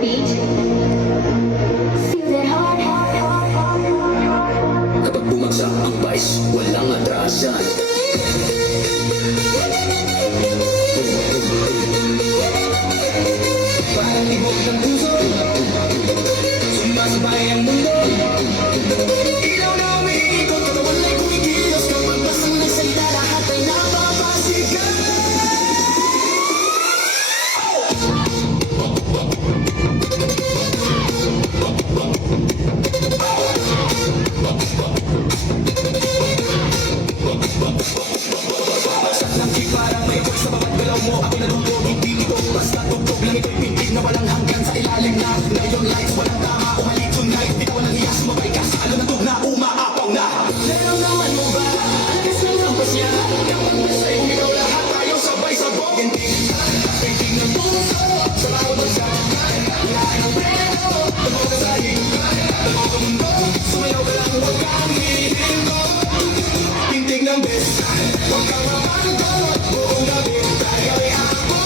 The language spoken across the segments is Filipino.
beat. Feel that heart, heart, heart, heart, heart, heart. Kapag bumagsak ang vice, walang atrasan. Palibot ng puso, sumasabay ang mundo. Ilaw na umiikot, katawan ay kumikilos. Kapag basang nagsalita, lahat ay napapasigan. Bagsak ng kick, parang may boy sa bawat galaw mo. Ako'y natutog, hindi ito basta tugtog lang. Ito'y pintig na walang hanggan sa ilalim na ngayon lights. Walang tama o mali tonight. Ikaw ang hiyas, mabay ka sa alon na tug na umaapaw na. Nararamdaman mo ba? Lakas ng hampas niya. Kapag nasa ikaw lahat tayo sabay sabog. Pintig ng puso sa bawat bagsak. Lahat ng preno, tumuha sa hinggan. Tumuha ang mundo, sumayaw ka lang, huwag kang hihinto. Pintig ng best, huwag kang mapagod. Buong gabi, tayo ay ako.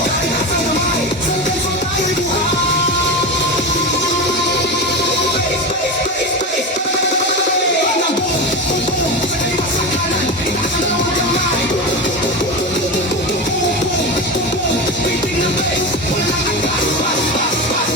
Dahil nasa kamay, sa tenso tayo'y buhay. Space, space, space, space, space. Nang boom, boom, boom, sa kaliwa sa kanan. Itaas ang dalawang kamay. Boom, boom, boom, boom. Pintig ng best, walang agas. Bas, bas, bas.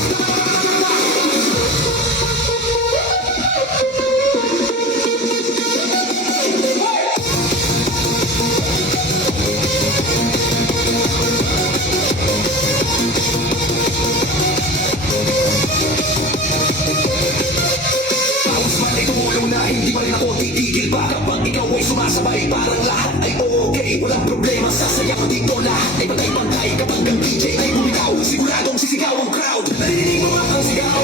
Paus man ay tumulong na hindi pa rin ako titigil pa. Kapag ikaw ay sumasabay, parang lahat ay okay. Walang problema, sasaya ko dito, lahat ay pantay-pantay. Kapag ang DJ ay bumitaw, siguradong sisigaw ang crowd. Narinig mo ba ang sigaw?